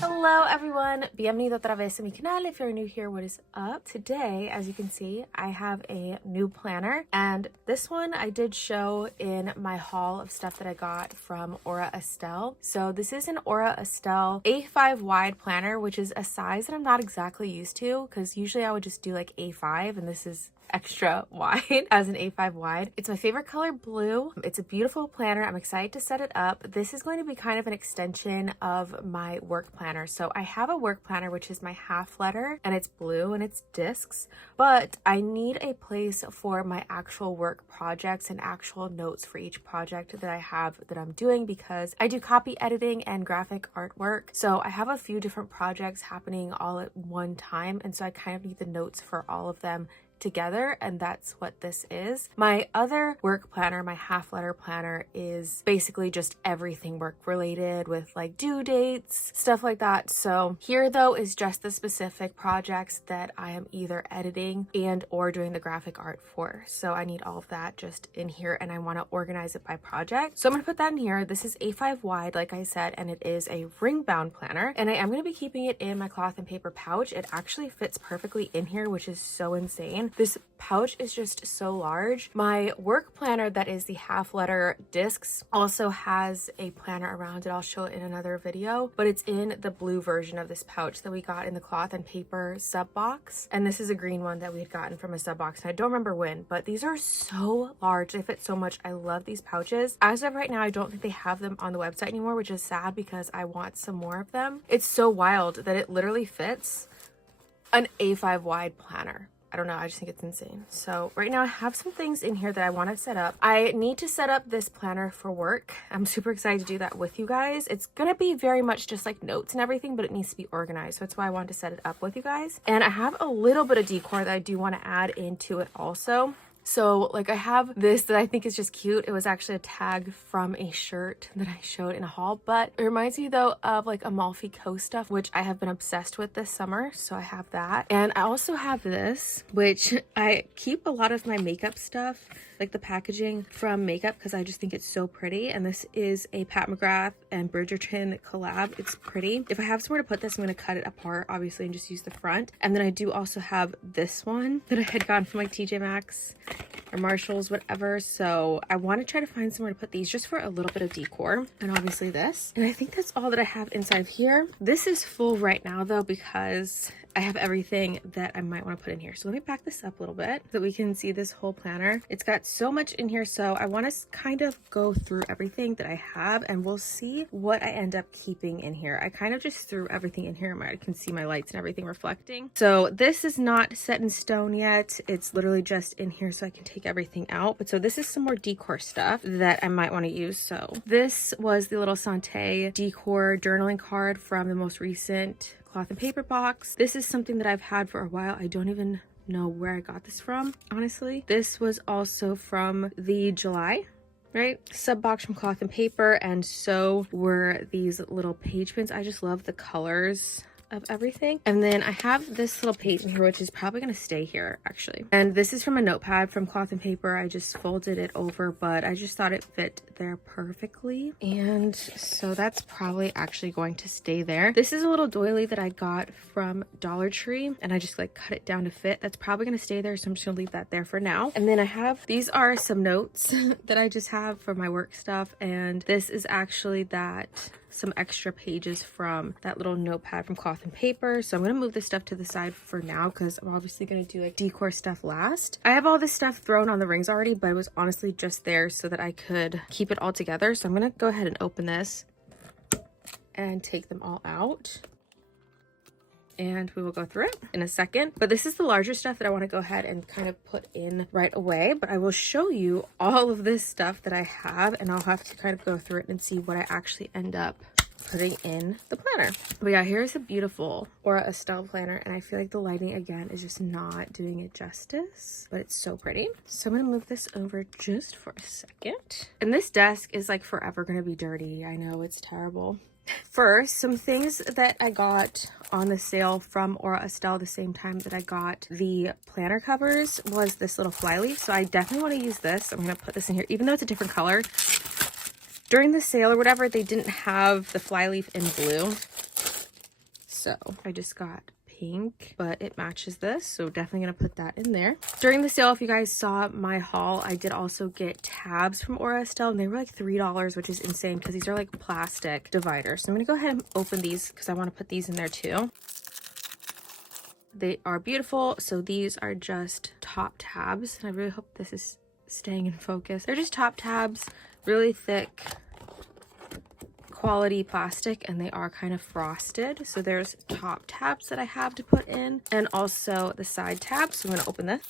Hello everyone, bienvenido otra vez a mi canal. If you're new here, what is up? Today, as you can see, I have a new planner, and this one I did show in my haul of stuff that I got from Estelle. So this is an Estelle A5 wide planner, which is a size that I'm not exactly used to because usually I would just do like A5, and this is extra wide as an A5 wide. It's my favorite color, blue. It's a beautiful planner. I'm excited to set it up. This is going to be kind of an extension of my work planner. So I have a work planner, which is my half letter, and it's blue and it's discs, but I need a place for my actual work projects and actual notes for each project that I have that I'm doing, because I do copy editing and graphic artwork. So I have a few different projects happening all at one time, and so I kind of need the notes for all of them together, and that's what this is. My other work planner, my half letter planner, is basically just everything work related with like due dates, stuff like that. So here though is just the specific projects that I am either editing and or doing the graphic art for. So I need all of that just in here, and I want to organize it by project. So I'm going to put that in here. This is A5 wide, like I said, and it is a ring bound planner, and I am going to be keeping it in my cloth and paper pouch. It actually fits perfectly in here, which is so insane. This pouch is just so large. My work planner that is the half letter discs also has a planner around it. I'll show it in another video, but it's in the blue version of this pouch that we got in the cloth and paper sub box. And this is a green one that we had gotten from a sub box, and I don't remember when, but these are so large. They fit so much. I love these pouches. As of right now, I don't think they have them on the website anymore, which is sad because I want some more of them. It's so wild that it literally fits an A5 wide planner. I don't know, I just think it's insane. So right now I have some things in here that I want to set up. I need to set up this planner for work. I'm super excited to do that with you guys. It's gonna be very much just like notes and everything, but it needs to be organized. So that's why I wanted to set it up with you guys. And I have a little bit of decor that I do want to add into it also. So like I have this that I think is just cute. It was actually a tag from a shirt that I showed in a haul, but it reminds me though of like Amalfi Coast stuff, which I have been obsessed with this summer. So I have that. And I also have this, which I keep a lot of my makeup stuff, like the packaging from makeup, because I just think it's so pretty. And this is a Pat McGrath and Bridgerton collab. It's pretty. If I have somewhere to put this, I'm going to cut it apart, obviously, and just use the front. And then I do also have this one that I had gotten from like TJ Maxx or Marshalls, whatever. So I want to try to find somewhere to put these just for a little bit of decor. And obviously this. And I think that's all that I have inside here. This is full right now though, because I have everything that I might want to put in here. So let me back this up a little bit so that we can see this whole planner. It's got so much in here, so I want to kind of go through everything that I have, and we'll see what I end up keeping in here. I kind of just threw everything in here. I can see my lights and everything reflecting. So this is not set in stone yet. It's literally just in here so I can take everything out. But so this is some more decor stuff that I might want to use. So this was the little Santé decor journaling card from the most recent cloth and paper box. This is something that I've had for a while. I don't even know where I got this from, honestly. This was also from the July, right, sub box from cloth and paper, and so were these little page pins. I just love the colors of everything. And then I have this little page in here, which is probably going to stay here actually. And this is from a notepad from cloth and paper. I just folded it over, but I just thought it fit there perfectly. And so that's probably actually going to stay there. This is a little doily that I got from Dollar Tree, and I just like cut it down to fit. That's probably going to stay there, so I'm just going to leave that there for now. And then I have, these are some notes that I just have for my work stuff. And this is actually some extra pages from that little notepad from cloth and paper. So I'm going to move this stuff to the side for now because I'm obviously going to do like decor stuff last. I have all this stuff thrown on the rings already, but it was honestly just there so that I could keep it all together. So I'm going to go ahead and open this and take them all out, and we will go through it in a second. But this is the larger stuff that I want to go ahead and kind of put in right away. But I will show you all of this stuff that I have, and I'll have to kind of go through it and see what I actually end up putting in the planner. But yeah, here's a beautiful Estelle planner, and I feel like the lighting again is just not doing it justice, but it's so pretty. So I'm gonna move this over just for a second. And this desk is like forever gonna be dirty. I know, it's terrible. First, some things that I got on the sale from Estelle the same time that I got the planner covers was this little flyleaf. So I definitely want to use this. I'm going to put this in here, even though it's a different color. During the sale or whatever, they didn't have the flyleaf in blue. So I just got pink, but it matches this, so definitely gonna put that in there. During the sale, if you guys saw my haul, I did also get tabs from Estelle, and they were like $3, which is insane because these are like plastic dividers. So I'm gonna go ahead and open these because I want to put these in there too. They are beautiful. So these are just top tabs, and I really hope this is staying in focus. They're just top tabs, really thick quality plastic, and they are kind of frosted. So there's top tabs that I have to put in, and also the side tabs. So I'm going to open this,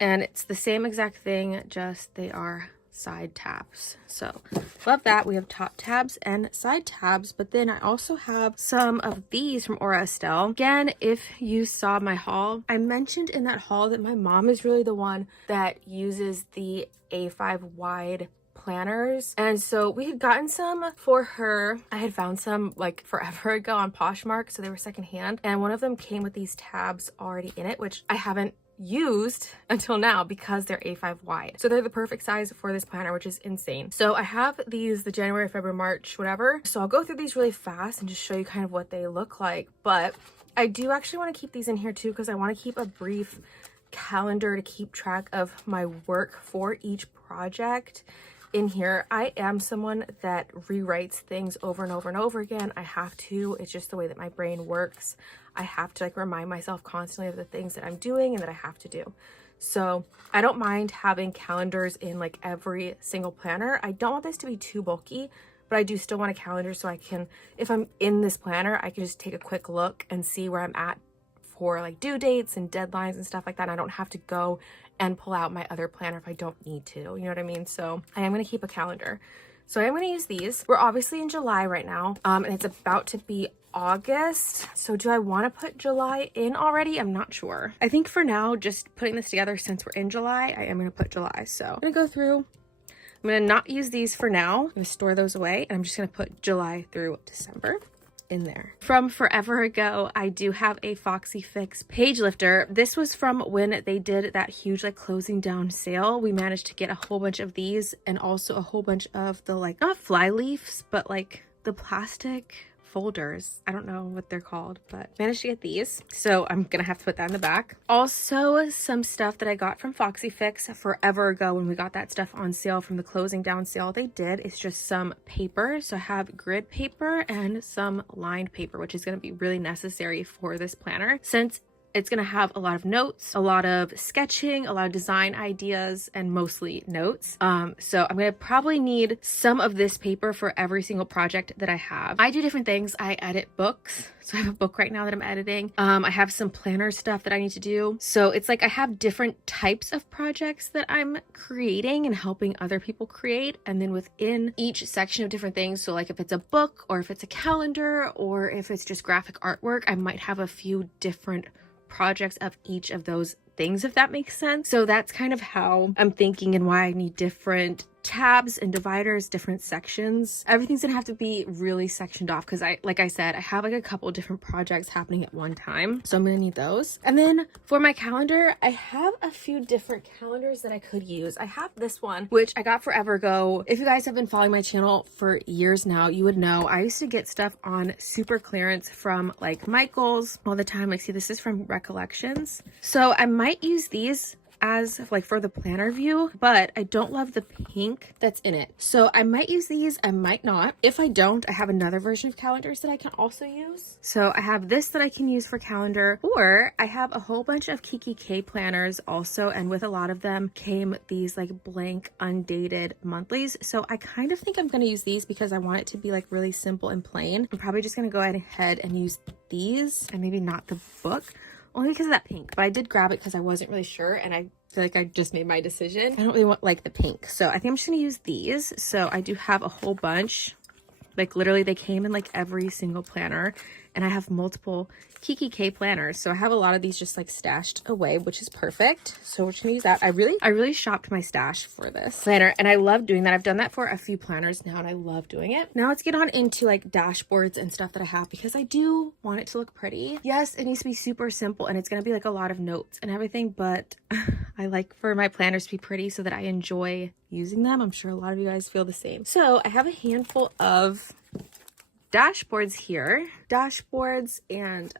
and it's the same exact thing, just they are side tabs. So love that. We have top tabs and side tabs, but then I also have some of these from Estelle. Again, if you saw my haul, I mentioned in that haul that my mom is really the one that uses the A5 wide planners, and so we had gotten some for her. I had found some like forever ago on Poshmark, so they were secondhand, and one of them came with these tabs already in it, which I haven't used until now because they're A5 wide. So they're the perfect size for this planner, which is insane. So I have these, the January, February, March, whatever. So I'll go through these really fast and just show you kind of what they look like. But I do actually want to keep these in here too, because I want to keep a brief calendar to keep track of my work for each project in here. I am someone that rewrites things over and over and over again. I have to. It's just the way that my brain works. I have to like remind myself constantly of the things that I'm doing and that I have to do. So I don't mind having calendars in like every single planner. I don't want this to be too bulky, but I do still want a calendar so I can, if I'm in this planner, I can just take a quick look and see where I'm at for like due dates and deadlines and stuff like that. And I don't have to go and pull out my other planner if I don't need to, you know what I mean? So I am going to keep a calendar. So I am going to use these. We're obviously in July right now, and it's about to be August. So do I want to put July in already? I'm not sure. I think for now, just putting this together, since we're in July, I am going to put July. So I'm going to go through. I'm going to not use these for now. I'm going to store those away, and I'm just going to put July through December in there. From forever ago, I do have a Foxy Fix page lifter. This was from when they did that huge like closing down sale. We managed to get a whole bunch of these, and also a whole bunch of the like, not fly leaves, but like the plastic folders. I don't know what they're called, but managed to get these. So I'm gonna have to put that in the back. Also, some stuff that I got from Foxy Fix forever ago when we got that stuff on sale from the closing down sale they did. It's just some paper. So I have grid paper and some lined paper, which is gonna be really necessary for this planner since it's going to have a lot of notes, a lot of sketching, a lot of design ideas, and mostly notes. So I'm going to probably need some of this paper for every single project that I have. I do different things. I edit books. So I have a book right now that I'm editing. I have some planner stuff that I need to do. So it's like I have different types of projects that I'm creating and helping other people create. And then within each section of different things, so like if it's a book or if it's a calendar or if it's just graphic artwork, I might have a few different projects of each of those things, if that makes sense. So that's kind of how I'm thinking and why I need different tabs and dividers, different sections. Everything's gonna have to be really sectioned off because like I said, I have like a couple different projects happening at one time. So I'm gonna need those. And then for my calendar, I have a few different calendars that I could use. I have this one, which I got forever ago. If you guys have been following my channel for years now, you would know I used to get stuff on super clearance from like Michael's all the time. Like, see, this is from Recollections. So I might use these as like for the planner view, but I don't love the pink that's in it. So I might use these, I might not. If I don't, I have another version of calendars that I can also use. So I have this that I can use for calendar, or I have a whole bunch of Kiki K planners also, and with a lot of them came these like blank undated monthlies. So I kind of think I'm going to use these because I want it to be like really simple and plain. I'm probably just going to go ahead and use these and maybe not the book. Only because of that pink, but I did grab it because I wasn't really sure, and I feel like I just made my decision. I don't really want like the pink, so I think I'm just gonna use these. So I do have a whole bunch, like literally they came in like every single planner, and I have multiple Kiki K planners. So I have a lot of these just like stashed away, which is perfect. So we're just gonna use that. I really shopped my stash for this planner, and I love doing that. I've done that for a few planners now, and I love doing it. Now let's get on into like dashboards and stuff that I have because I do want it to look pretty. Yes, it needs to be super simple, and it's gonna be like a lot of notes and everything, but I like for my planners to be pretty so that I enjoy using them. I'm sure a lot of you guys feel the same. So I have a handful of dashboards here. Dashboards and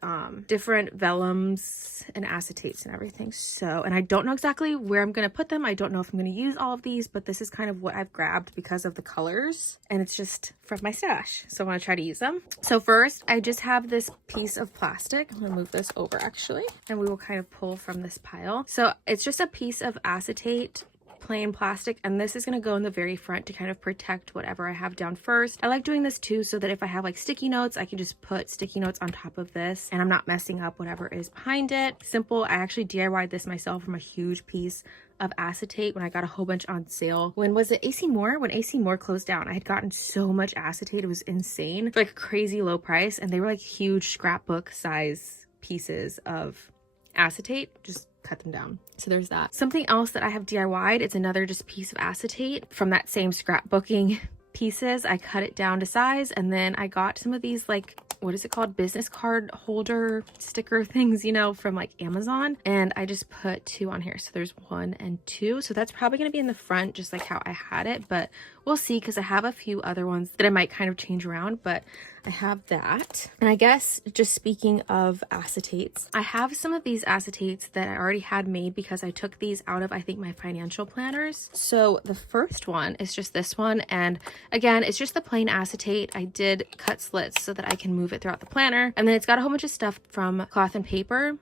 different vellums and acetates and everything. So, and I don't know exactly where I'm going to put them. I don't know if I'm going to use all of these, but this is kind of what I've grabbed because of the colors. And it's just from my stash. So I want to try to use them. So first, I just have this piece of plastic. I'm going to move this over actually. And we will kind of pull from this pile. So it's just a piece of acetate, plain plastic, and this is going to go in the very front to kind of protect whatever I have down first. I like doing this too so that if I have like sticky notes, I can just put sticky notes on top of this and I'm not messing up whatever is behind it. Simple. I actually DIY'd this myself from a huge piece of acetate when I got a whole bunch on sale. When was it? AC Moore? When AC Moore closed down, I had gotten so much acetate. It was insane for like a crazy low price, and they were like huge scrapbook size pieces of acetate. Just cut them down. So there's that. Something else that I have DIY'd, it's another just piece of acetate from that same scrapbooking pieces. I cut it down to size, and then I got some of these, like, what is it called? Business card holder sticker things, you know, from like Amazon. And I just put 2 on here. So there's 1 and 2. So that's probably going to be in the front, just like how I had it, but we'll see, because I have a few other ones that I might kind of change around, but I have that. And I guess just speaking of acetates, I have some of these acetates that I already had made because I took these out of, I think, my financial planners. So the first one is just this one. And again, it's just the plain acetate. I did cut slits so that I can move it throughout the planner. And then it's got a whole bunch of stuff from cloth and paper,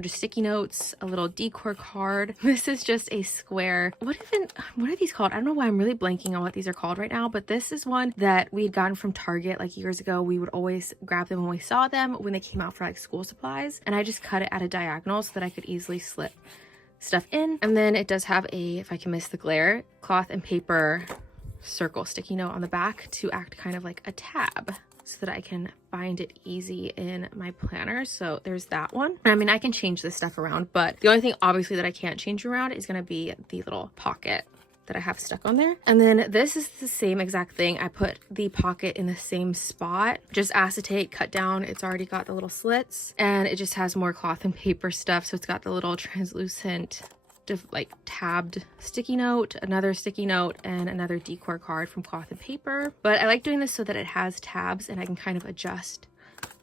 just sticky notes, a little decor card. This is just a square. What are these called? I don't know why I'm really blanking on what these are called right now, but this is one that we had gotten from Target like years ago. We would always grab them when we saw them when they came out for like school supplies, and I just cut it at a diagonal so that I could easily slip stuff in. And then it does have a, if I can miss the glare, cloth and paper circle sticky note on the back to act kind of like a tab so that I can find it easy in my planner. So there's that one. I mean, I can change this stuff around, but the only thing obviously that I can't change around is going to be the little pocket that I have stuck on there. And then this is the same exact thing. I put the pocket in the same spot, just acetate cut down. It's already got the little slits, and it just has more cloth and paper stuff. So it's got the little translucent, like tabbed sticky note, another sticky note, and another decor card from cloth and paper. But I like doing this so that it has tabs and I can kind of adjust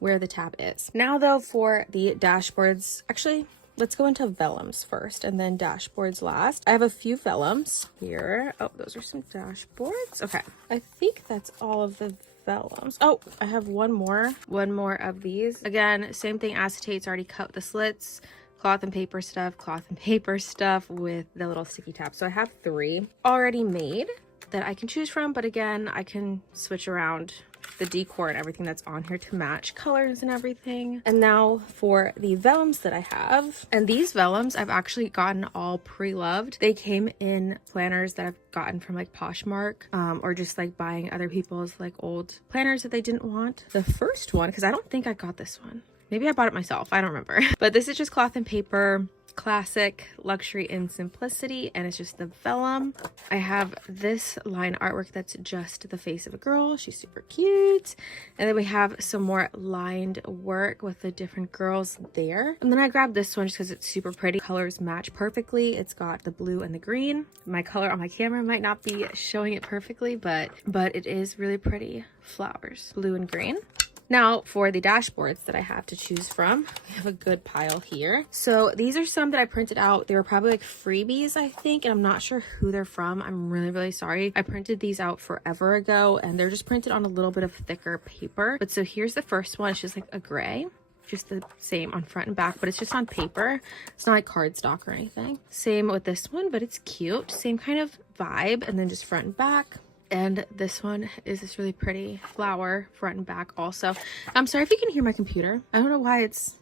where the tab is. Now though, for the dashboards, actually, let's go into vellums first and then dashboards last. I have a few vellums here. Oh, those are some dashboards. Okay. I think that's all of the vellums. Oh, I have one more of these. Again, same thing, acetate's already cut the slits, cloth and paper stuff with the little sticky tab. So I have 3 already made that I can choose from, but again, I can switch around the decor and everything that's on here to match colors and everything. And now for the vellums that I have, and these vellums I've actually gotten all pre-loved. They came in planners that I've gotten from like Poshmark, or just like buying other people's like old planners that they didn't want. The first one, because I don't think I got this one, maybe I bought it myself, I don't remember. But this is just cloth and paper, classic, luxury and simplicity, and it's just the vellum. I have this line artwork that's just the face of a girl. She's super cute. And then we have some more lined work with the different girls there. And then I grabbed this one just because it's super pretty. Colors match perfectly. It's got the blue and the green. My color on my camera might not be showing it perfectly, but it is really pretty flowers, blue and green. Now for the dashboards that I have to choose from, we have a good pile here. So these are some that I printed out. They were probably like freebies, I think, and I'm not sure who they're from. I'm really, really sorry. I printed these out forever ago, and they're just printed on a little bit of thicker paper. But so here's the first one. It's just like a gray, just the same on front and back, but it's just on paper. It's not like cardstock or anything. Same with this one, but it's cute. Same kind of vibe, and then just front and back. And this one is this really pretty flower front and back also. I'm sorry if you can hear my computer. I don't know why it's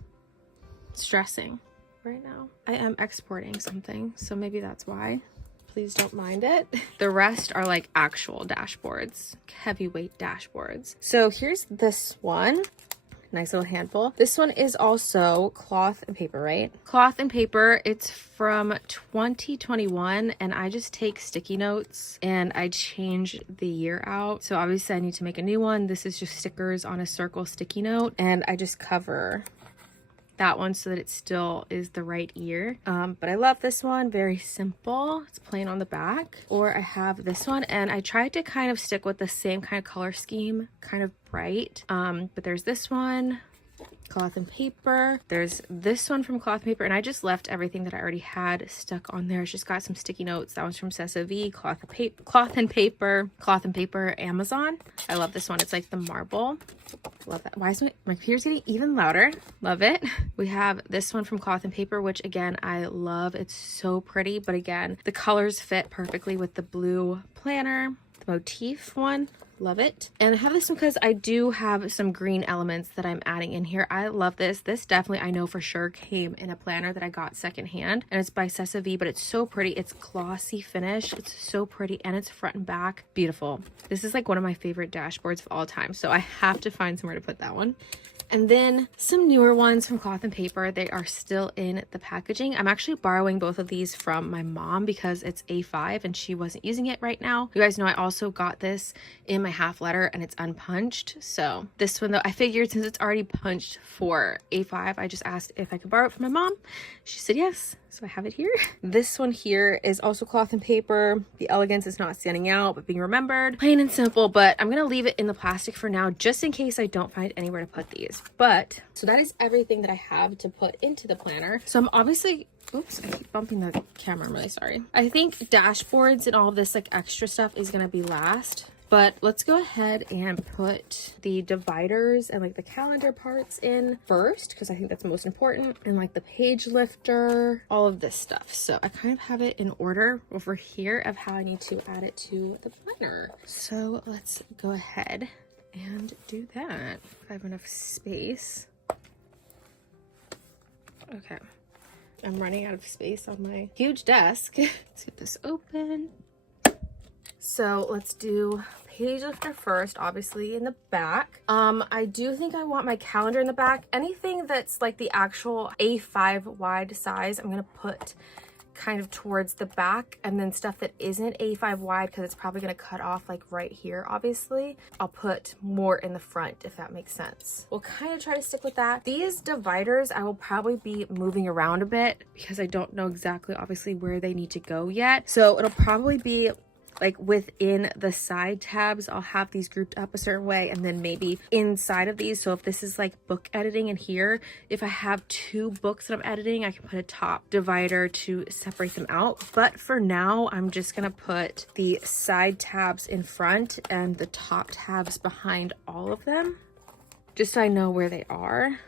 stressing right now. I am exporting something, so maybe that's why. Please don't mind it. The rest are like actual dashboards, heavyweight dashboards. So here's this one. Nice little handful. This one is also cloth and paper, right? Cloth and paper. It's from 2021, and I just take sticky notes and I change the year out. So obviously I need to make a new one. This is just stickers on a circle sticky note, and I just cover that one so that it still is the right ear. But I love this one, very simple. It's plain on the back. Or I have this one, and I tried to kind of stick with the same kind of color scheme, kind of bright. But there's this one, cloth and paper. There's this one from cloth and paper, and I just left everything that I already had stuck on there. It's just got some sticky notes. That one's from CSV, cloth and paper, Amazon. I love this one. It's like the marble. Love that. Why is my computer's getting even louder? Love it. We have this one from cloth and paper, which again, I love. It's so pretty, but again, the colors fit perfectly with the blue planner. The motif one, love it. And I have this one because I do have some green elements that I'm adding in here. I love this. This definitely, I know for sure, came in a planner that I got secondhand, and it's by CSV, but it's so pretty. It's glossy finish. It's so pretty, and it's front and back. Beautiful. This is like one of my favorite dashboards of all time, so I have to find somewhere to put that one. And then some newer ones from cloth and paper. They are still in the packaging. I'm actually borrowing both of these from my mom because it's A5 and she wasn't using it right now. You guys know I also got this in my half letter and it's unpunched. So this one though, I figured since it's already punched for A5, I just asked if I could borrow it from my mom. She said yes. So I have it here. This one here is also cloth and paper. The elegance is not standing out, but being remembered. Plain and simple, but I'm gonna leave it in the plastic for now, just in case I don't find anywhere to put these. But, so that is everything that I have to put into the planner. So I'm obviously, oops, I keep bumping the camera, I'm really sorry. I think dashboards and all of this like extra stuff is gonna be last. But let's go ahead and put the dividers and like the calendar parts in first, because I think that's most important, and like the page lifter, all of this stuff. So I kind of have it in order over here of how I need to add it to the planner. So let's go ahead and do that. If I have enough space. Okay. I'm running out of space on my huge desk. Let's get this open. So let's do page lifter first, obviously in the back. I do think I want my calendar in the back. Anything that's like the actual A5 wide size, I'm gonna put kind of towards the back, and then stuff that isn't A5 wide, because it's probably gonna cut off like right here, obviously, I'll put more in the front, if that makes sense. We'll kind of try to stick with that. These dividers, I will probably be moving around a bit because I don't know exactly, obviously, where they need to go yet. So it'll probably be like within the side tabs, I'll have these grouped up a certain way, and then maybe inside of these. So if this is like book editing in here, if I have two books that I'm editing, I can put a top divider to separate them out. But for now, I'm just gonna put the side tabs in front and the top tabs behind all of them, just so I know where they are.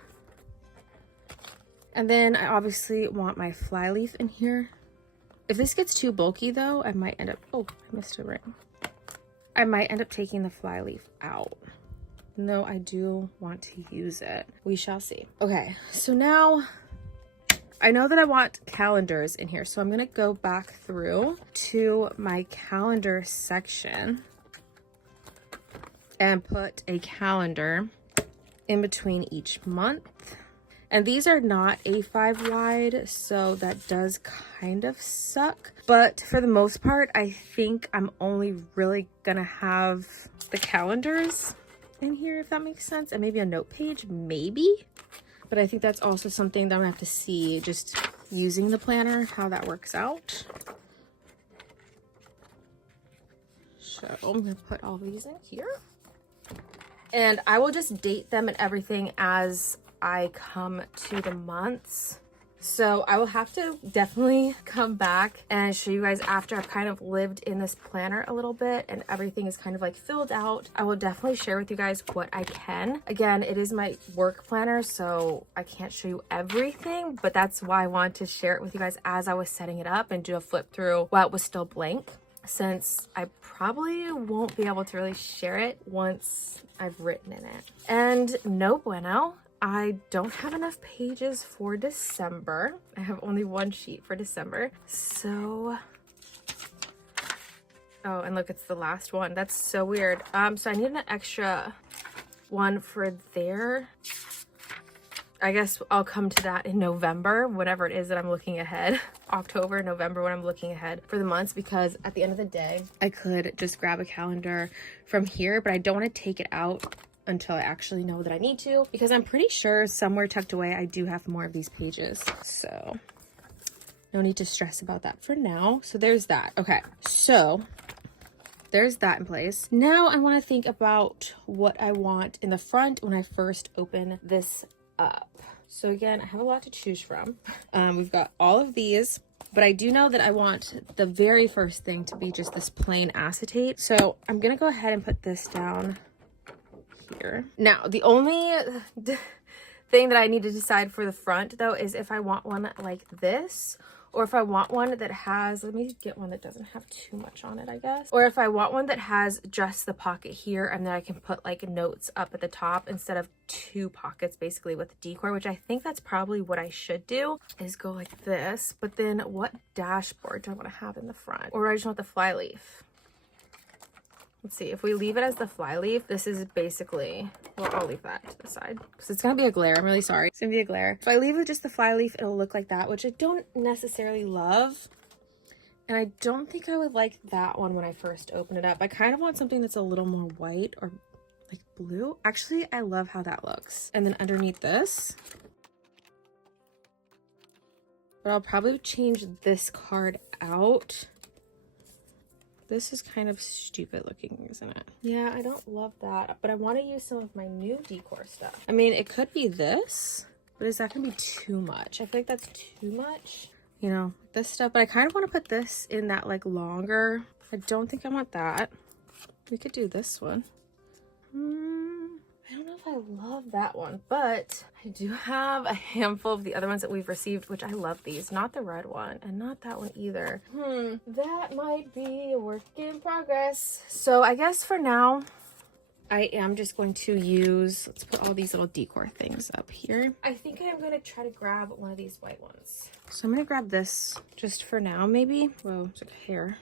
And then I obviously want my flyleaf in here. If this gets too bulky though, I might end up, oh, I missed a ring. I might end up taking the flyleaf out. No, I do want to use it. We shall see. Okay, so now I know that I want calendars in here, so I'm gonna go back through to my calendar section and put a calendar in between each month. And these are not A5 wide, so that does kind of suck. But for the most part, I think I'm only really gonna have the calendars in here, if that makes sense. And maybe a note page, maybe. But I think that's also something that I'm gonna have to see just using the planner, how that works out. So I'm gonna put all these in here. And I will just date them and everything as I come to the months. So I will have to definitely come back and show you guys after I've kind of lived in this planner a little bit and everything is kind of like filled out. I will definitely share with you guys what I can. Again, it is my work planner, so I can't show you everything, but that's why I wanted to share it with you guys as I was setting it up and do a flip through while it was still blank, since I probably won't be able to really share it once I've written in it. And no bueno, I don't have enough pages for December. I have only one sheet for December. So, oh, and look, it's the last one. That's so weird. So I need an extra one for there. I guess I'll come to that in November, whatever it is that I'm looking ahead. October, November, when I'm looking ahead for the months, because at the end of the day, I could just grab a calendar from here, but I don't want to take it out until I actually know that I need to, because I'm pretty sure somewhere tucked away I do have more of these pages. So no need to stress about that for now. So there's that. Okay, so there's that in place. Now I want to think about what I want in the front when I first open this up. So again, I have a lot to choose from. We've got all of these, but I do know that I want the very first thing to be just this plain acetate. So I'm gonna go ahead and put this down here. Now, the only thing that I need to decide for the front though is if I want one like this, or if I want one that has, let me get one that doesn't have too much on it, I guess. Or if I want one that has just the pocket here and then I can put like notes up at the top instead of 2 pockets basically with decor, which I think that's probably what I should do, is go like this. But then what dashboard do I want to have in the front? Or do I just want the fly leaf? Let's see, if we leave it as the fly leaf, this is basically, well, I'll leave that to the side because it's going to be a glare. I'm really sorry. It's going to be a glare. If I leave it just the fly leaf, it'll look like that, which I don't necessarily love. And I don't think I would like that one when I first open it up. I kind of want something that's a little more white or like blue. Actually, I love how that looks. And then underneath this, but I'll probably change this card out. This is kind of stupid looking, isn't it? Yeah, I don't love that, but I want to use some of my new decor stuff. I mean, it could be this, but is that gonna be too much? I feel like that's too much, you know, this stuff, but I kind of want to put this in that like longer. I don't think I want that. We could do this one. I don't know if I love that one, but I do have a handful of the other ones that we've received, which I love these. Not the red one and not that one either. That might be a work in progress. So I guess for now, I am just going to use, let's put all these little decor things up here. I think I am going to try to grab one of these white ones. So I'm going to grab this just for now, maybe. Whoa, it's like a hair.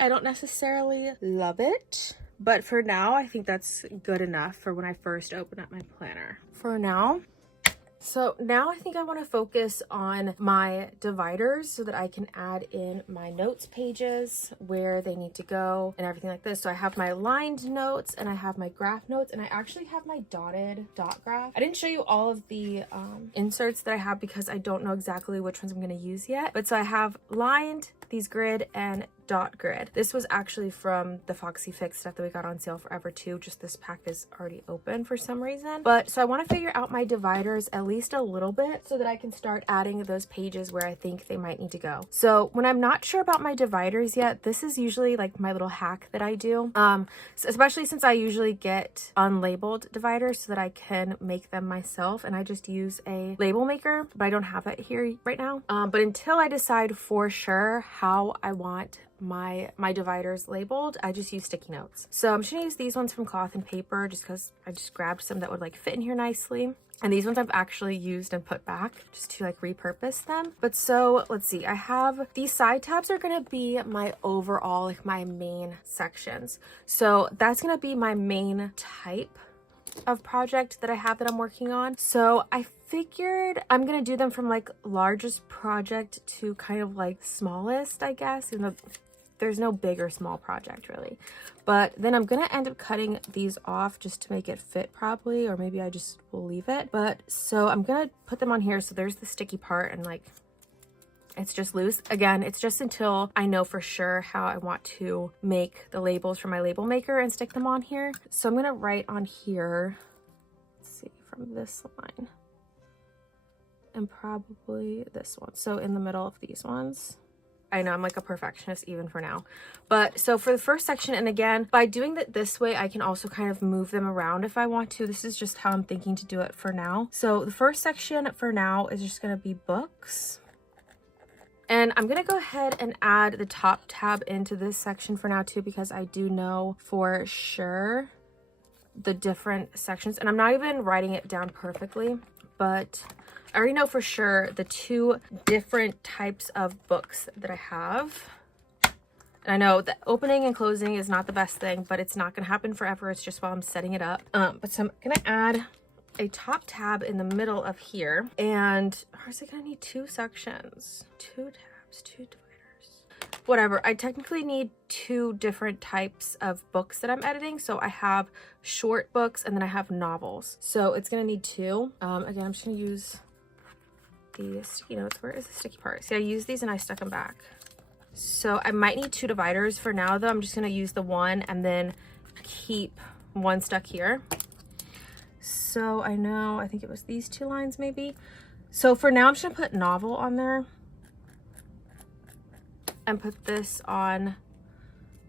I don't necessarily love it, but for now, I think that's good enough for when I first open up my planner. For now. So now I think I want to focus on my dividers so that I can add in my notes pages where they need to go and everything like this. So I have my lined notes and I have my graph notes, and I actually have my dotted dot graph. I didn't show you all of the inserts that I have because I don't know exactly which ones I'm going to use yet. But so I have lined, these grid, and dot grid. This was actually from the Foxy Fix stuff that we got on sale forever too. Just this pack is already open for some reason. But so I want to figure out my dividers at least a little bit so that I can start adding those pages where I think they might need to go. So when I'm not sure about my dividers yet, this is usually like my little hack that I do. Especially since I usually get unlabeled dividers so that I can make them myself, and I just use a label maker, but I don't have it here right now. But until I decide for sure how I want my dividers labeled, I just use sticky notes. So I'm just gonna use these ones from Cloth and Paper just because I just grabbed some that would like fit in here nicely. And these ones I've actually used and put back just to like repurpose them. But so let's see, I have these side tabs are gonna be my overall, like my main sections. So that's gonna be my main type of project that I have that I'm working on. So I figured I'm gonna do them from like largest project to kind of like smallest, I guess. You know, there's no big or small project really. But then I'm gonna end up cutting these off just to make it fit probably, or maybe I just will leave it. But so I'm gonna put them on here. So there's the sticky part and like it's just loose. Again, it's just until I know for sure how I want to make the labels for my label maker and stick them on here. So I'm gonna write on here, let's see, from this line and probably this one. So in the middle of these ones. I know I'm like a perfectionist even for now. But so for the first section, and again, by doing that this way, I can also kind of move them around if I want to. This is just how I'm thinking to do it for now. So the first section for now is just gonna be books. And I'm gonna go ahead and add the top tab into this section for now too, because I do know for sure the different sections, and I'm not even writing it down perfectly, but I already know for sure the 2 different types of books that I have. And I know that opening and closing is not the best thing, but it's not gonna happen forever. It's just while I'm setting it up. But so I'm gonna add a top tab in the middle of here, and or is it gonna need 2 sections? 2 tabs, 2 dividers. whatever. I technically need 2 different types of books that I'm editing. So I have short books and then I have novels. So it's gonna need 2. Again, I'm just gonna use the sticky notes. Where is the sticky part? See, I used these and I stuck them back. So I might need 2 dividers for now though. I'm just gonna use the one and then keep one stuck here. So I think it was these 2 lines maybe. So for now I'm just gonna put novel on there and put this on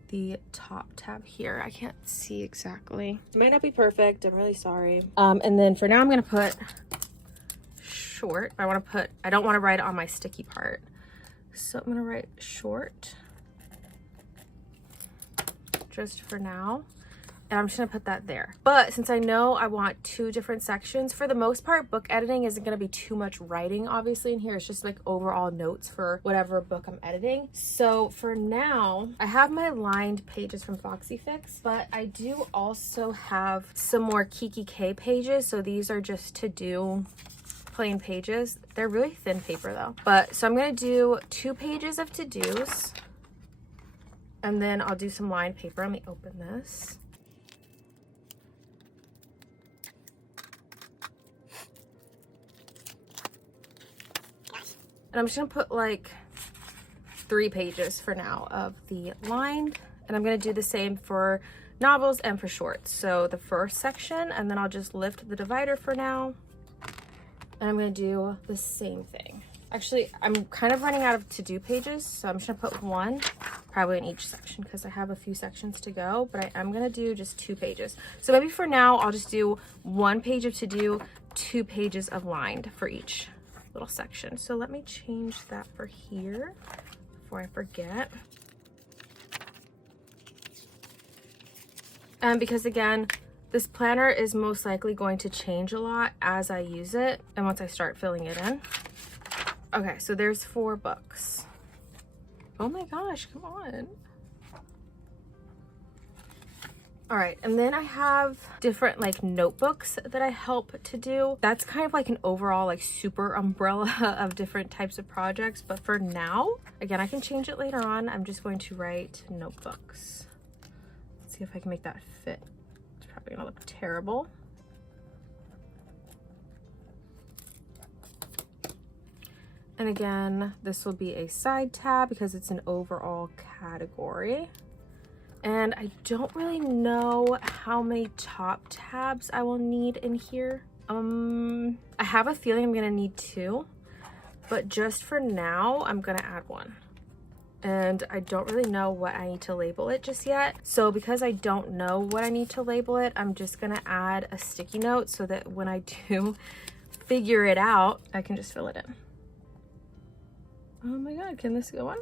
the top tab here. I can't see exactly. It might not be perfect. I'm really sorry. And then for now I'm gonna put short. I don't want to write it on my sticky part. So I'm gonna write short just for now. And I'm just gonna put that there. But since I know I want 2 different sections, for the most part, book editing isn't gonna be too much writing, obviously, in here. It's just like overall notes for whatever book I'm editing. So for now, I have my lined pages from Foxy Fix, but I do also have some more Kiki K pages. So these are just to do plain pages. They're really thin paper though. But so I'm gonna do 2 pages of to-dos, and then I'll do some lined paper. Let me open this. And I'm just gonna put like 3 pages for now of the lined, and I'm gonna do the same for novels and for shorts. So the first section, and then I'll just lift the divider for now, and I'm gonna do the same thing. Actually, I'm kind of running out of to-do pages, so I'm just gonna put 1 probably in each section because I have a few sections to go, but I am gonna do just 2 pages. So maybe for now, I'll just do 1 page of to-do, 2 pages of lined for each little section. So let me change that for here before I forget. Because again, this planner is most likely going to change a lot as I use it and once I start filling it in. Okay, so there's 4 books. Oh my gosh, come on. All right, and then I have different like notebooks that I help to do. That's kind of like an overall like super umbrella of different types of projects. But for now, again, I can change it later on. I'm just going to write notebooks. Let's see if I can make that fit. It's probably gonna look terrible. And again, this will be a side tab because it's an overall category. And I don't really know how many top tabs I will need in here. I have a feeling I'm gonna need 2, but just for now, I'm gonna add 1. And I don't really know what I need to label it just yet. So because I don't know what I need to label it, I'm just gonna add a sticky note so that when I do figure it out, I can just fill it in. Oh my God, can this go on?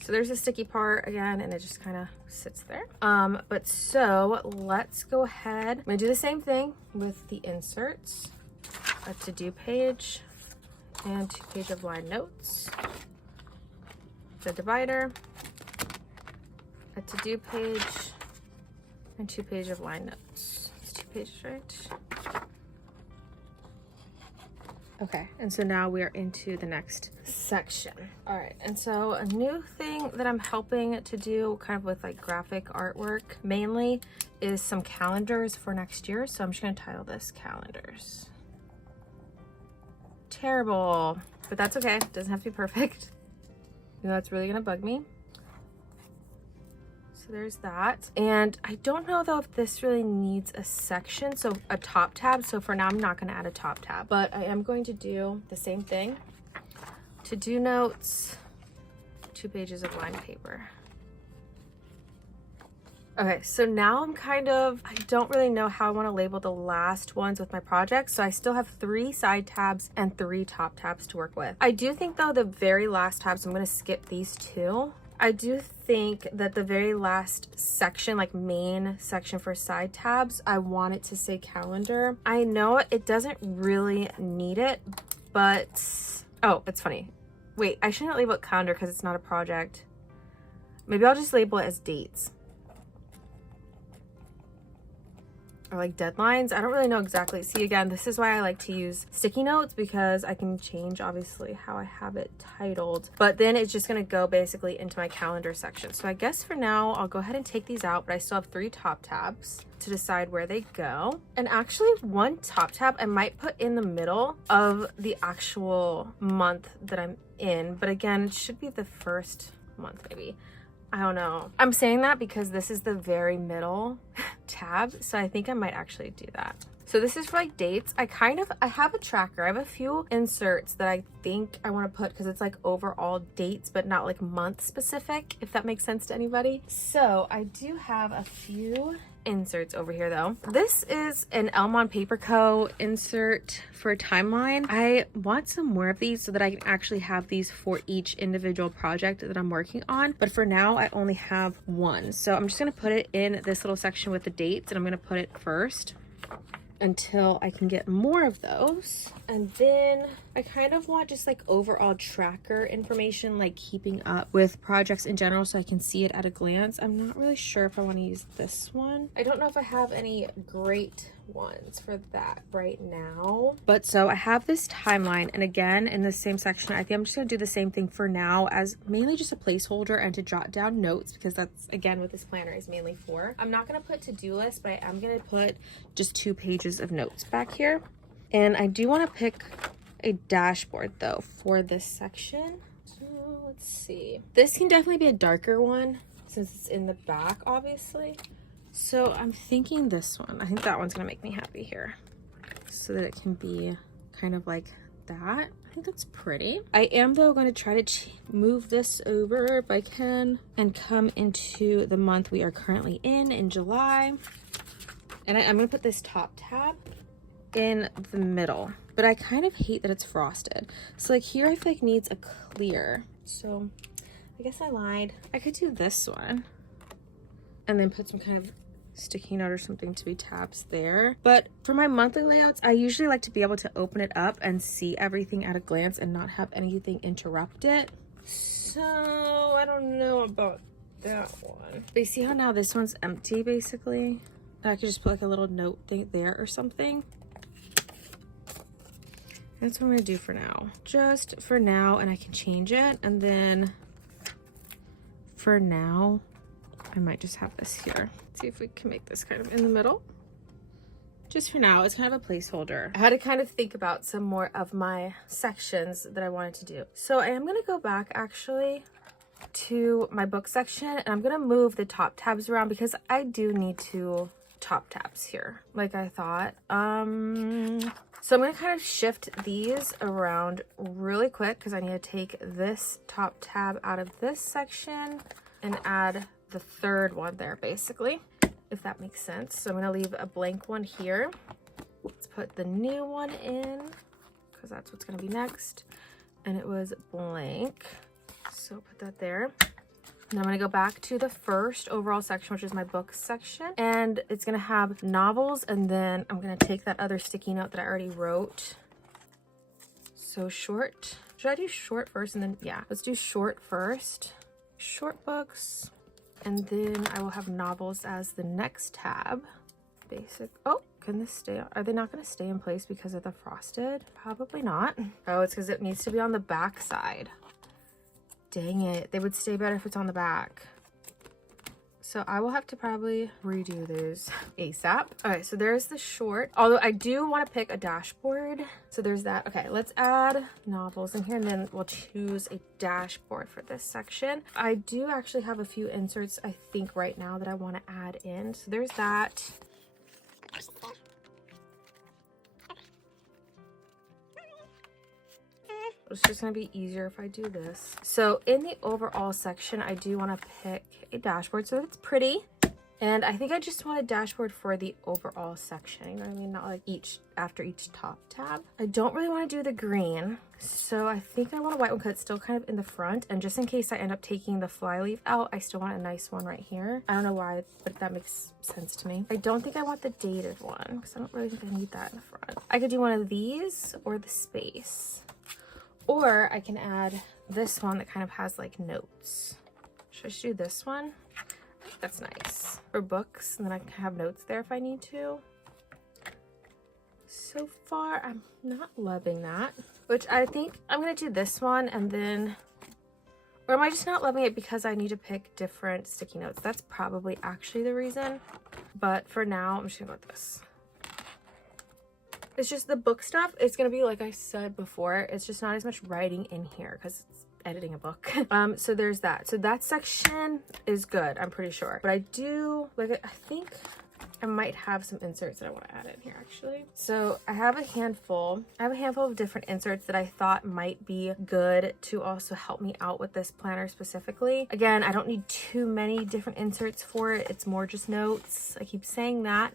So there's a sticky part again, and it just kind of sits there. But so let's go ahead. I'm gonna do the same thing with the inserts, a to-do page, and 2 pages of line notes, the divider, a to-do page, and 2 pages of line notes. It's 2 pages, right? Okay, and so now we are into the next section. All right, and so a new thing that I'm helping to do kind of with like graphic artwork mainly is some calendars for next year. So I'm just gonna title this calendars. Terrible, but that's okay. It doesn't have to be perfect. You know, that's really gonna bug me. So there's that. And I don't know though if this really needs a section, so a top tab. So for now, I'm not gonna add a top tab, but I am going to do the same thing. To-do notes, 2 pages of lined paper. Okay, so now I don't really know how I wanna label the last ones with my projects. So I still have 3 side tabs and 3 top tabs to work with. I do think though the very last tabs, I'm gonna skip these 2. I do think that the very last section, like main section for side tabs, I want it to say calendar. I know it doesn't really need it, but, oh, it's funny. Wait, I shouldn't label it calendar because it's not a project. Maybe I'll just label it as dates. or like deadlines. I don't really know exactly. See, again, this is why I like to use sticky notes, because I can change obviously how I have it titled, but then it's just going to go basically into my calendar section. So I guess for now I'll go ahead and take these out, but I still have 3 top tabs to decide where they go. And actually one top tab I might put in the middle of the actual month that I'm in, but again, it should be the first month maybe. I don't know. I'm saying that because this is the very middle tab, so I think I might actually do that. So this is for like dates. I have a tracker. I have a few inserts that I think I want to put because it's like overall dates, but not like month specific, if that makes sense to anybody. So I do have a few inserts over here though. This is an Elmon Paper Co. insert for a timeline. I want some more of these so that I can actually have these for each individual project that I'm working on. But for now, I only have one. So I'm just gonna put it in this little section with the dates, and I'm gonna put it first until I can get more of those. And then I kind of want just like overall tracker information, like keeping up with projects in general so I can see it at a glance. I'm not really sure if I want to use this one. I don't know if I have any great ones for that right now, but so I have this timeline, and again in the same section I think I'm just gonna do the same thing for now, as mainly just a placeholder and to jot down notes, because that's again what this planner is mainly for. I'm not gonna put to-do list, but I am gonna put just 2 pages of notes back here. And I do want to pick a dashboard though for this section. So let's see, this can definitely be a darker one since it's in the back obviously. So I'm thinking this one. I think that one's gonna make me happy here, so that it can be kind of like that. I think that's pretty. I am though going to try to move this over if I can and come into the month we are currently in July. And I'm gonna put this top tab in the middle, but I kind of hate that it's frosted. So like here I feel like needs a clear. So I guess I lied. I could do this one and then put some kind of sticky note or something to be tabs there. But for my monthly layouts, I usually like to be able to open it up and see everything at a glance and not have anything interrupt it. So I don't know about that one. But you see how now this one's empty basically? I could just put like a little note thing there or something. That's what I'm gonna do for now. Just for now, and I can change it. And then for now, I might just have this here. Let's see if we can make this kind of in the middle. Just for now, it's kind of a placeholder. I had to kind of think about some more of my sections that I wanted to do. So I am gonna go back actually to my book section, and I'm gonna move the top tabs around because I do need to top tabs here like I thought. So I'm gonna kind of shift these around really quick because I need to take this top tab out of this section and add the third one there basically, if that makes sense. So I'm gonna leave a blank one here. Let's put the new one in because that's what's gonna be next, and it was blank, so put that there. And I'm gonna go back to the first overall section, which is my book section, and it's gonna have novels, and then I'm gonna take that other sticky note that I already wrote. So short, should I do short first and then, yeah, let's do short first. Short books, and then I will have novels as the next tab. Basic, oh, can this stay, are they not gonna stay in place because of the frosted? Probably not. Oh, it's because it needs to be on the back side. Dang it, they would stay better if it's on the back. So I will have to probably redo those ASAP. All right, so there's the short. Although I do want to pick a dashboard. So there's that. Okay, let's add novels in here, and then we'll choose a dashboard for this section. I do actually have a few inserts, I think, right now that I want to add in. So there's that. It's just gonna be easier if I do this. So in the overall section, I do want to pick a dashboard so that it's pretty. And I think I just want a dashboard for the overall section. You know what I mean? Not like after each top tab. I don't really want to do the green. So I think I want a white one because it's still kind of in the front. And just in case I end up taking the flyleaf out, I still want a nice one right here. I don't know why, but that makes sense to me. I don't think I want the dated one because I don't really think I need that in the front. I could do one of these or the space. Or I can add this one that kind of has like notes. Should I just do this one? I think that's nice. For books, and then I can have notes there if I need to. so far I'm not loving that, which I think I'm gonna do this one, and then, or am I just not loving it because I need to pick different sticky notes? That's probably actually the reason, but for now I'm just gonna go with this. It's just the book stuff, it's gonna be, like I said before, it's just not as much writing in here because it's editing a book. So there's that. So that section is good, I'm pretty sure. But I do, like, I think I might have some inserts that I want to add in here actually. So I have a handful of different inserts that I thought might be good to also help me out with this planner specifically. Again, I don't need too many different inserts for it. It's more just notes. I keep saying that.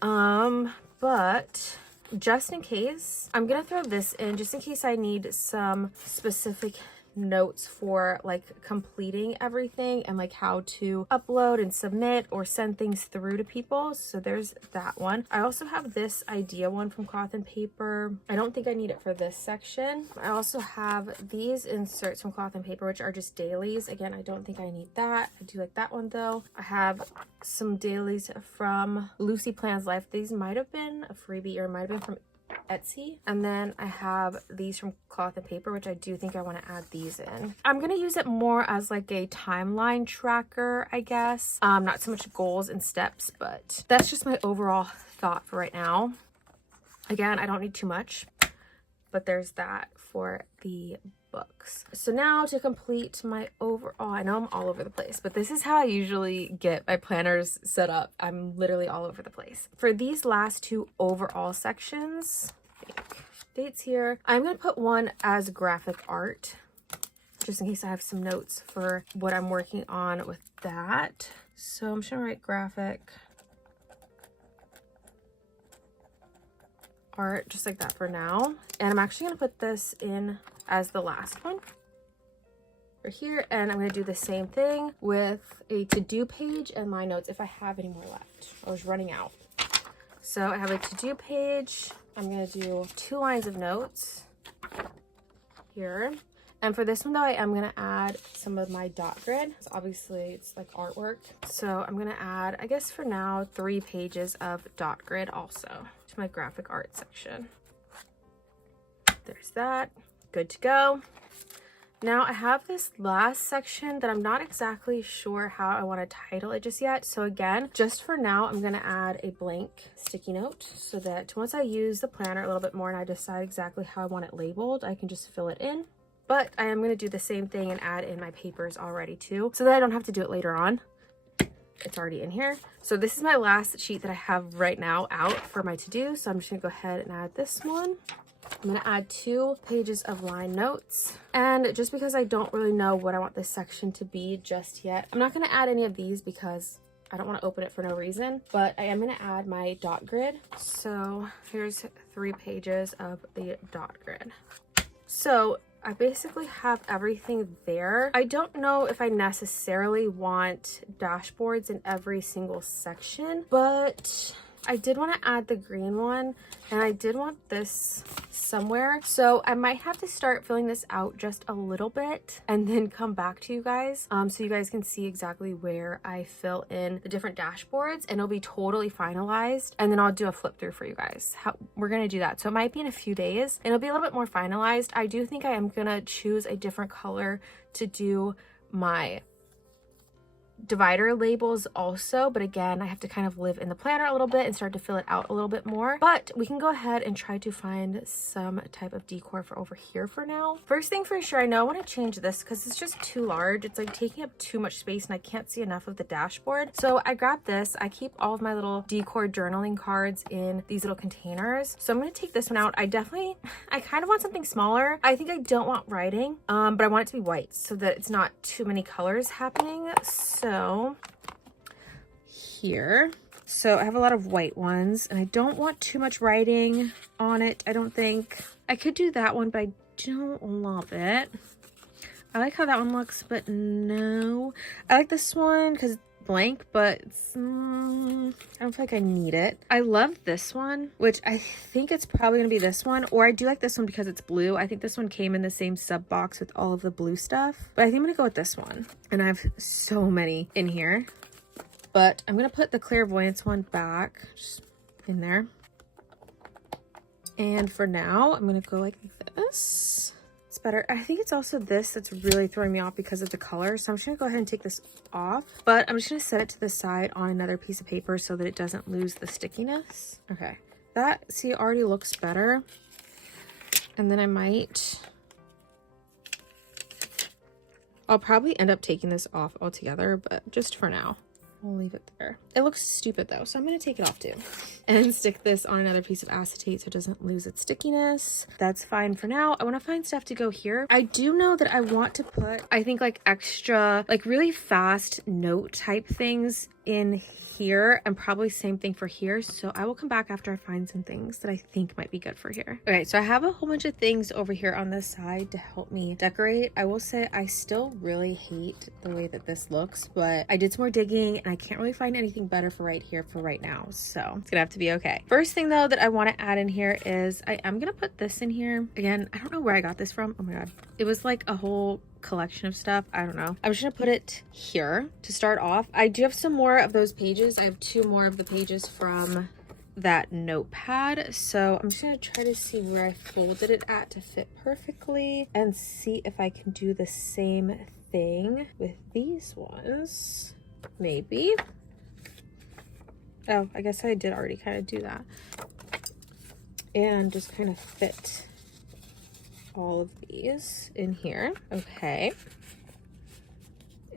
But just in case, I'm gonna throw this in just in case I need some specific notes for like completing everything and like how to upload and submit or send things through to people. So there's that one. I also have this idea one from Cloth and Paper. I don't think I need it for this section. I also have these inserts from Cloth and Paper, which are just dailies. Again, I don't think I need that. I do like that one though. I have some dailies from Lucy Plans Life. These might have been a freebie, or it might have been from Etsy. And then I have these from Cloth and Paper, which I do think I want to add these in. I'm going to use it more as like a timeline tracker, I guess. Not so much goals and steps, but that's just my overall thought for right now. Again, I don't need too much, but there's that for the books. So now to complete my overall, I know I'm all over the place, but this is how I usually get my planners set up. I'm literally all over the place. For these last two overall sections, I think dates here, I'm going to put one as graphic art, just in case I have some notes for what I'm working on with that. So I'm just going to write graphic art just like that for now. And I'm actually going to put this in as the last one right here, and I'm going to do the same thing with a to-do page and my notes if I have any more left. I was running out. So I have a to-do page. I'm going to do 2 lines of notes here. And for this one though, I am going to add some of my dot grid. So obviously it's like artwork. So I'm going to add, I guess for now, 3 pages of dot grid also to my graphic art section. There's that. Good to go. Now I have this last section that I'm not exactly sure how I want to title it just yet. So again, just for now, I'm going to add a blank sticky note so that once I use the planner a little bit more and I decide exactly how I want it labeled, I can just fill it in. But I am going to do the same thing and add in my papers already too, so that I don't have to do it later on. It's already in here. So this is my last sheet that I have right now out for my to-do. So I'm just going to go ahead and add this one. I'm going to add 2 pages of line notes. And just because I don't really know what I want this section to be just yet, I'm not going to add any of these because I don't want to open it for no reason, but I am going to add my dot grid. So here's 3 pages of the dot grid. So I basically have everything there. I don't know if I necessarily want dashboards in every single section, but I did want to add the green one, and I did want this somewhere. So I might have to start filling this out just a little bit and then come back to you guys so you guys can see exactly where I fill in the different dashboards, and it'll be totally finalized, and then I'll do a flip through for you guys. We're gonna do that. So it might be in a few days and it'll be a little bit more finalized. I do think I am gonna choose a different color to do my divider labels also, but again, I have to kind of live in the planner a little bit and start to fill it out a little bit more. But we can go ahead and try to find some type of decor for over here for now. First thing for sure, I know I want to change this because it's just too large. It's like taking up too much space and I can't see enough of the dashboard. So I grabbed this. I keep all of my little decor journaling cards in these little containers. So I'm going to take this one out. I kind of want something smaller. I think I don't want writing, but I want it to be white so that it's not too many colors happening. So here, so I have a lot of white ones and I don't want too much writing on it. I don't think I could do that one, but I don't love it. I like how that one looks, but no, I like this one because it's blank, but it's, I don't feel like I need it. I love this one, which I think it's probably gonna be this one, or I do like this one because it's blue. I think this one came in the same sub box with all of the blue stuff, but I think I'm gonna go with this one. And I have so many in here, but I'm gonna put the clairvoyance one back just in there. And for now, I'm gonna go like this. It's better. I think it's also this that's really throwing me off because of the color. So I'm just gonna go ahead and take this off, but I'm just gonna set it to the side on another piece of paper so that it doesn't lose the stickiness. Okay, that, see, already looks better. And then I'll probably end up taking this off altogether, but just for now, we'll leave it there. It looks stupid though, so I'm gonna take it off too and stick this on another piece of acetate so it doesn't lose its stickiness. That's fine for now. I want to find stuff to go here. I do know that I want to put, I think, like extra, like really fast note type things in here, and probably same thing for here. So I will come back after I find some things that I think might be good for here. Okay, so I have a whole bunch of things over here on this side to help me decorate. I will say I still really hate the way that this looks, but I did some more digging and I can't really find anything better for right here for right now, so it's gonna have to be okay. First thing though that I want to add in here is I am gonna put this in here. Again, I don't know where I got this from. Oh my god, it was like a whole collection of stuff. I don't know. I'm just gonna put it here to start off. I do have some more of those pages. I have 2 more of the pages from that notepad, so I'm just gonna try to see where I folded it at to fit perfectly and see if I can do the same thing with these ones. Maybe. Oh, I guess I did already kind of do that, and just kind of fit all of these in here. Okay,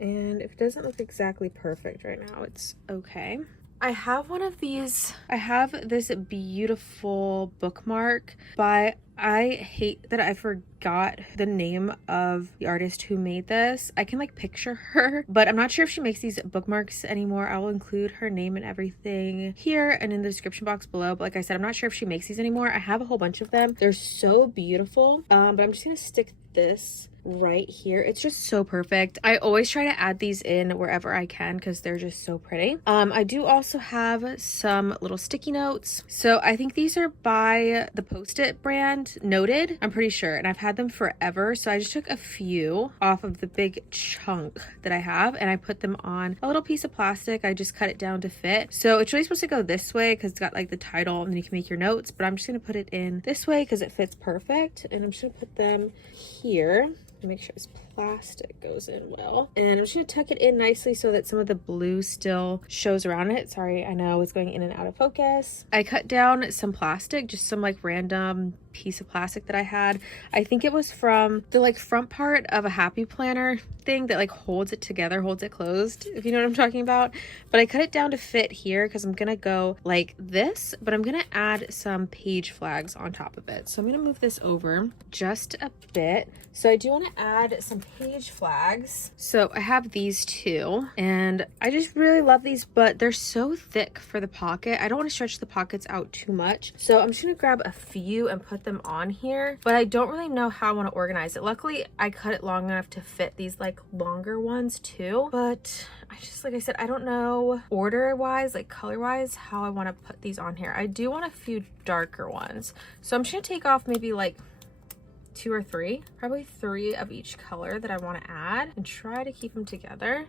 and if it doesn't look exactly perfect right now, it's okay. I have one of these. I have this beautiful bookmark by, I hate that I forgot the name of the artist who made this. I can like picture her, but I'm not sure if she makes these bookmarks anymore. I will include her name and everything here and in the description box below. But like I said, I'm not sure if she makes these anymore. I have a whole bunch of them. They're so beautiful. But I'm just gonna stick this right here. It's just so perfect. I always try to add these in wherever I can because they're just so pretty. I do also have some little sticky notes. So I think these are by the Post-it brand, Noted, I'm pretty sure, and I've had them forever. So I just took a few off of the big chunk that I have and I put them on a little piece of plastic. I just cut it down to fit. So it's really supposed to go this way because it's got like the title and then you can make your notes, but I'm just gonna put it in this way because it fits perfect. And I'm just gonna put them here. Make sure this plastic goes in well, and I'm just gonna tuck it in nicely so that some of the blue still shows around it. Sorry, I know it's going in and out of focus. I cut down some plastic, just some like random piece of plastic that I had. I think it was from the like front part of a happy planner thing that like holds it together, holds it closed, if you know what I'm talking about. But I cut it down to fit here because I'm gonna go like this, but I'm gonna add some page flags on top of it. So I'm gonna move this over just a bit. So I do want to add some page flags. So I have these 2 and I just really love these, but they're so thick for the pocket. I don't want to stretch the pockets out too much. So I'm just gonna grab a few and put them on here, but I don't really know how I want to organize it. Luckily I cut it long enough to fit these like longer ones too, but I just, like I said, I don't know order wise, like color wise, how I want to put these on here. I do want a few darker ones, so I'm just gonna take off maybe like 2 or 3, probably 3 of each color that I want to add and try to keep them together,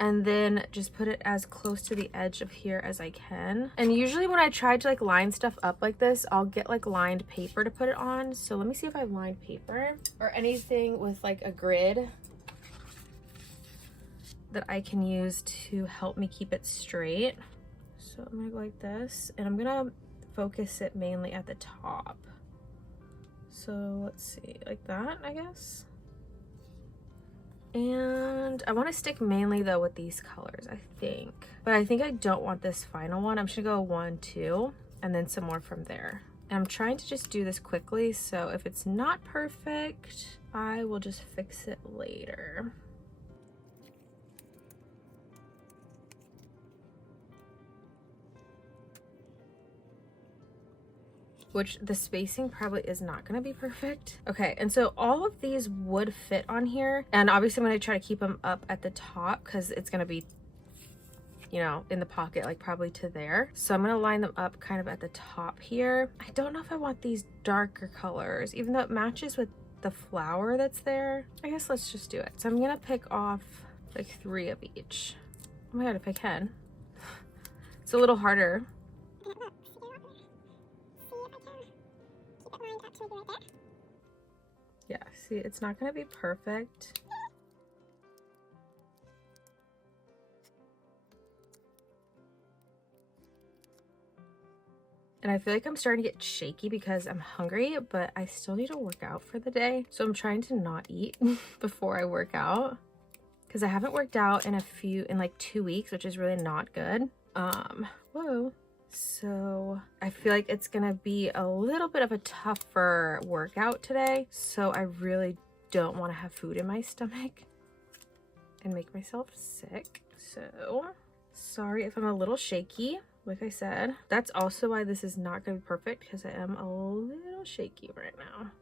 and then just put it as close to the edge of here as I can. And usually when I try to like line stuff up like this, I'll get like lined paper to put it on. So let me see if I have lined paper or anything with like a grid that I can use to help me keep it straight. So I'm gonna go like this, and I'm gonna focus it mainly at the top. So let's see, like that, I guess. And I want to stick mainly though with these colors, I think. But I think I don't want this final one. I'm just gonna go 1, 2, and then some more from there. And I'm trying to just do this quickly, so if it's not perfect, I will just fix it later. Which the spacing probably is not going to be perfect. Okay, and so all of these would fit on here, and obviously I'm going to try to keep them up at the top because it's going to be, you know, in the pocket, like probably to there. So I'm going to line them up kind of at the top here. I don't know if I want these darker colors, even though it matches with the flower that's there. I guess let's just do it. So I'm going to pick off like 3 of each. Oh my god, if I can. It's a little harder. Yeah, see, it's not gonna be perfect. And I feel like I'm starting to get shaky because I'm hungry, but I still need to work out for the day. So I'm trying to not eat before I work out because I haven't worked out in like 2 weeks, which is really not good. Whoa. So I feel like it's gonna be a little bit of a tougher workout today. So I really don't want to have food in my stomach and make myself sick. So sorry if I'm a little shaky. Like I said, that's also why this is not going to be perfect, because I am a little shaky right now.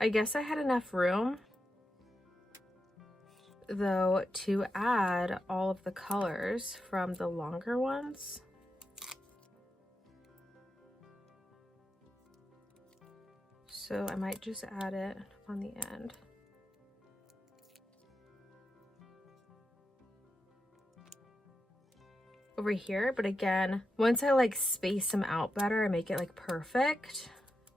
I guess I had enough room, though, to add all of the colors from the longer ones. So I might just add it on the end. Over here, but again, once I like space them out better and make it like perfect,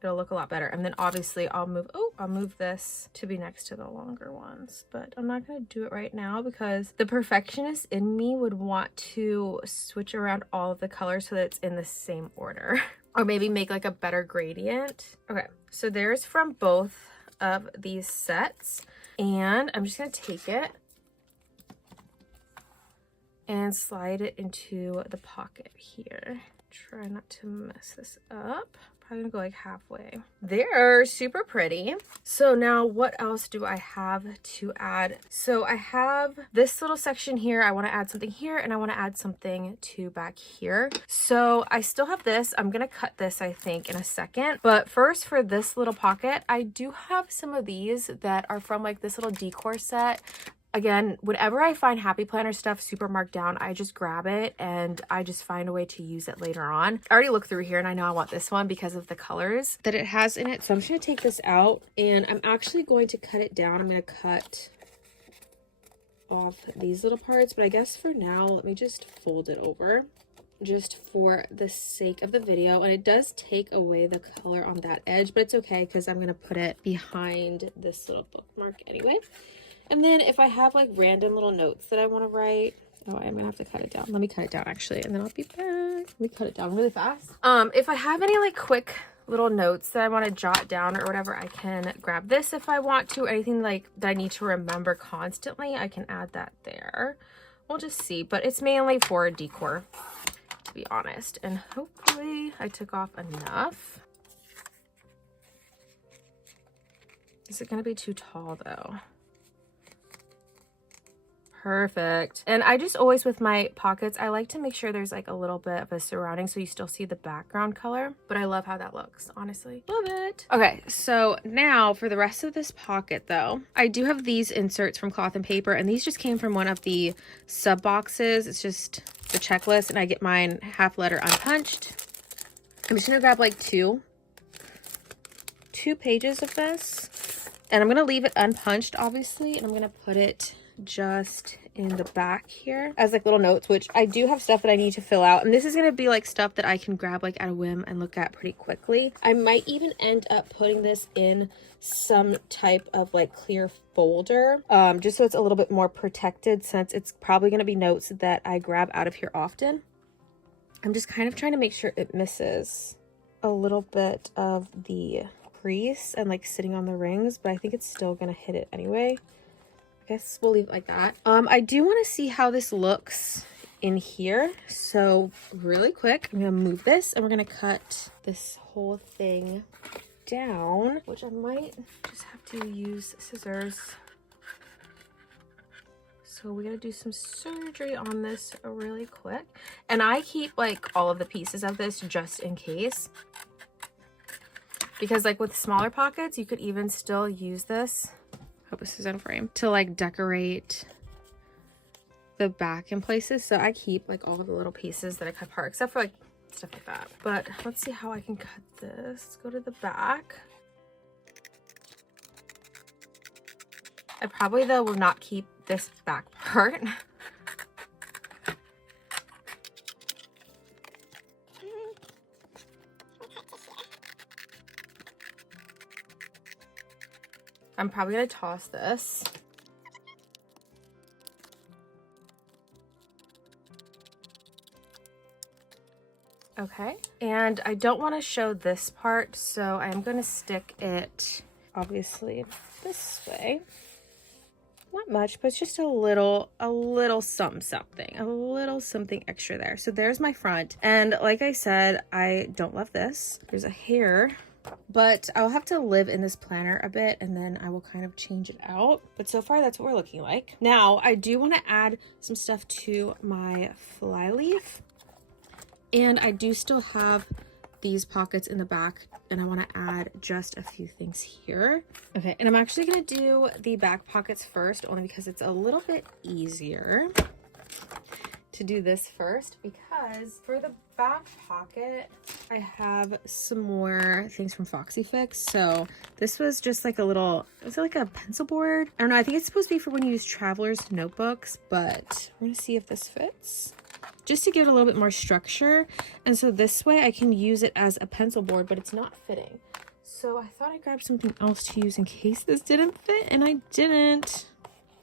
it'll look a lot better. And then obviously I'll move this to be next to the longer ones, but I'm not going to do it right now because the perfectionist in me would want to switch around all of the colors so that it's in the same order or maybe make like a better gradient. Okay, so there's from both of these sets, and I'm just going to take it and slide it into the pocket here. Try not to mess this up. Probably gonna go like halfway. They're super pretty. So now what else do I have to add? So I have this little section here. I want to add something here, and I want to add something to back here. So I still have this. I'm gonna cut this, I think, in a second. But first, for this little pocket, I do have some of these that are from like this little decor set. Again, whenever I find Happy Planner stuff super marked down, I just grab it and I just find a way to use it later on. I already looked through here and I know I want this one because of the colors that it has in it. So I'm just going to take this out and I'm actually going to cut it down. I'm going to cut off these little parts, but I guess for now, let me just fold it over just for the sake of the video. And it does take away the color on that edge, but it's okay because I'm going to put it behind this little bookmark anyway. And then if I have like random little notes that I want to write, oh, I'm gonna have to cut it down. Let me cut it down actually, and then I'll be back. Let me cut it down really fast. If I have any like quick little notes that I want to jot down or whatever, I can grab this if I want to. Anything like that I need to remember constantly, I can add that there. We'll just see, but it's mainly for decor, to be honest. And hopefully I took off enough. Is it gonna be too tall though? Perfect. And I just always, with my pockets, I like to make sure there's like a little bit of a surrounding so you still see the background color, but I love how that looks, honestly. Love it. Okay, so now for the rest of this pocket though, I do have these inserts from Cloth and Paper, and these just came from one of the sub boxes. It's just the checklist, and I get mine half letter unpunched. I'm just gonna grab like two pages of this, and I'm gonna leave it unpunched obviously, and I'm gonna put it just in the back here as like little notes, which I do have stuff that I need to fill out, and this is going to be like stuff that I can grab like at a whim and look at pretty quickly. I might even end up putting this in some type of like clear folder, just so it's a little bit more protected, since it's probably going to be notes that I grab out of here often. I'm just kind of trying to make sure it misses a little bit of the crease and like sitting on the rings, but I think it's still going to hit it anyway. I guess we'll leave it like that. I do want to see how this looks in here. So really quick, I'm going to move this and we're going to cut this whole thing down, which I might just have to use scissors. So we got to do some surgery on this really quick. And I keep like all of the pieces of this just in case, because like with smaller pockets, you could even still use this. Hope this is in frame, to like decorate the back in places. So I keep like all of the little pieces that I cut apart, except for like stuff like that. But let's see how I can cut this. Let's go to the back. I probably though will not keep this back part. I'm probably gonna toss this. Okay, and I don't want to show this part, so I'm going to stick it obviously this way. Not much, but it's just a little something, a little something extra there. So there's my front, and like I said, I don't love this. There's a hair, but I'll have to live in this planner a bit and then I will kind of change it out. But so far that's what we're looking like. Now I do want to add some stuff to my fly leaf. And I do still have these pockets in the back, and I want to add just a few things here. Okay, and I'm actually going to do the back pockets first, only because it's a little bit easier to do this first, because for the back pocket, I have some more things from Foxy Fix. So this was just like a little, is it like a pencil board? I don't know, I think it's supposed to be for when you use traveler's notebooks, but we're going to see if this fits, just to give it a little bit more structure. And so this way I can use it as a pencil board, but it's not fitting. So I thought I'd grab something else to use in case this didn't fit, and I didn't.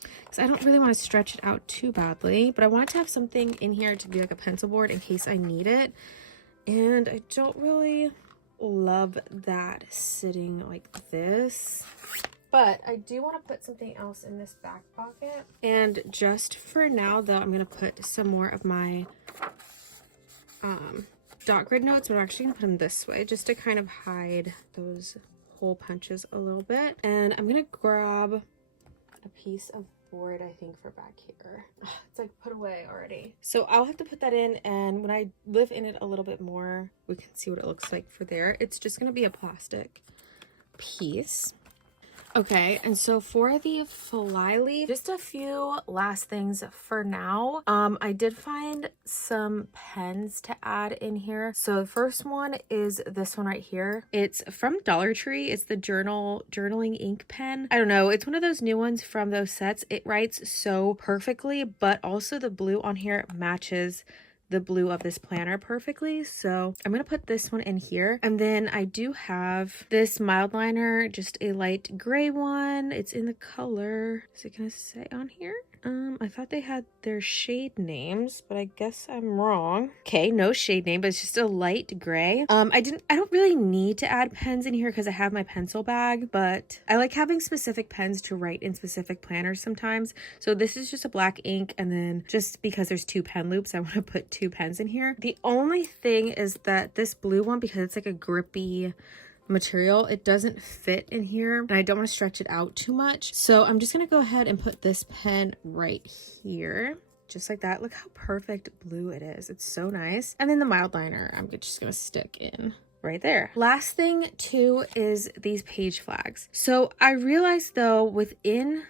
Because I don't really want to stretch it out too badly, but I wanted to have something in here to be like a pencil board in case I need it. And I don't really love that sitting like this. But I do want to put something else in this back pocket. And just for now, though, I'm going to put some more of my dot grid notes, but I'm actually going to put them this way just to kind of hide those hole punches a little bit. And I'm going to grab a piece of board, I think, for back here. It's like put away already. So I'll have to put that in, and when I live in it a little bit more, we can see what it looks like for there. It's just going to be a plastic piece. Okay, and so for the fly leaf, just a few last things for now. I did find some pens to add in here. So the first one is this one right here. It's from Dollar Tree. It's the journaling ink pen. I don't know, it's one of those new ones from those sets. It writes so perfectly, but also the blue on here matches the blue of this planner perfectly. So I'm going to put this one in here. And then I do have this mild liner, just a light gray one. It's in the color, is it going to say on here? I thought they had their shade names, but I guess I'm wrong. Okay, no shade name, but it's just a light gray. I don't really need to add pens in here because I have my pencil bag, but I like having specific pens to write in specific planners sometimes. So this is just a black ink, and then just because there's 2 pen loops, I want to put 2 pens in here. The only thing is that this blue one, because it's like a grippy material, it doesn't fit in here, and I don't want to stretch it out too much. So I'm just going to go ahead and put this pen right here, just like that. Look how perfect blue it is. It's so nice. And then the mild liner, I'm just going to stick in right there. Last thing too is these page flags. So I realized though, within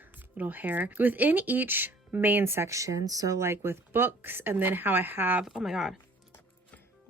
each main section, so like with books, and then how I have, oh my god,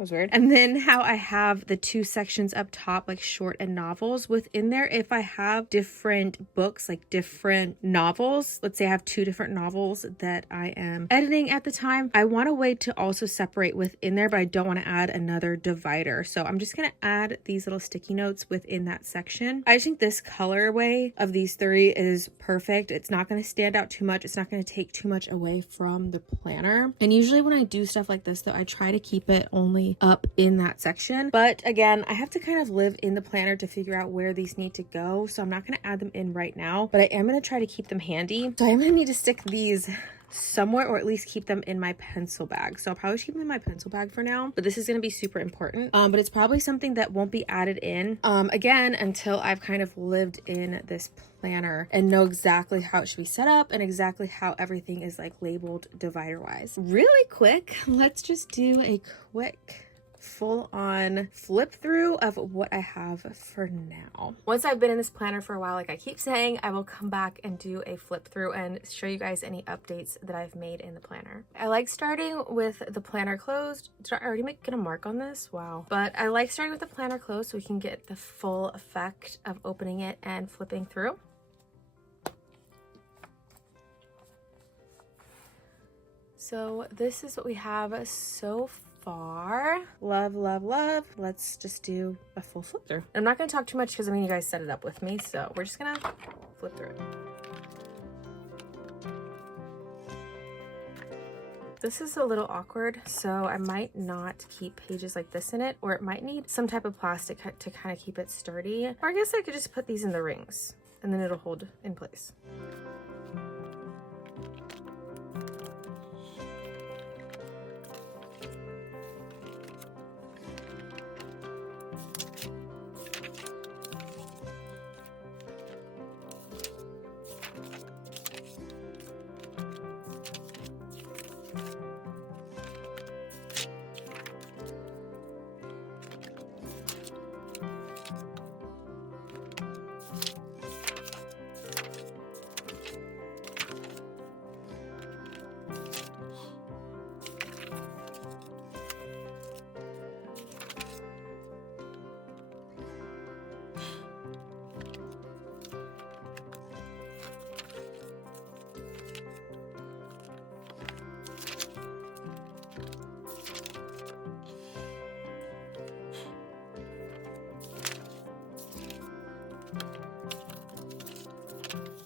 was weird. And then how I have the 2 sections up top, like short and novels within there. If I have different books, like different novels, let's say I have 2 different novels that I am editing at the time, I want a way to also separate within there, but I don't want to add another divider. So I'm just going to add these little sticky notes within that section. I just think this colorway of these 3 is perfect. It's not going to stand out too much. It's not going to take too much away from the planner. And usually when I do stuff like this though, I try to keep it only up in that section. But again, I have to kind of live in the planner to figure out where these need to go. So I'm not going to add them in right now, but I am going to try to keep them handy. So I'm going to need to stick these somewhere, or at least keep them in my pencil bag. So I'll probably keep them in my pencil bag for now, but this is going to be super important. But it's probably something that won't be added in again until I've kind of lived in this planner and know exactly how it should be set up and exactly how everything is like labeled divider wise. Really quick, let's just do a quick full-on flip through of what I have for now. Once I've been in this planner for a while, like I keep saying, I will come back and do a flip through and show you guys any updates that I've made in the planner. I like starting with the planner closed. Did I already get a mark on this? Wow. But I like starting with the planner closed so we can get the full effect of opening it and flipping through. So this is what we have so far. Love, love, love. Let's just do a full flip through. I'm not gonna talk too much because I mean you guys set it up with me, so we're just gonna flip through it. This is a little awkward, so I might not keep pages like this in it, or it might need some type of plastic to kind of keep it sturdy. Or I guess I could just put these in the rings and then it'll hold in place.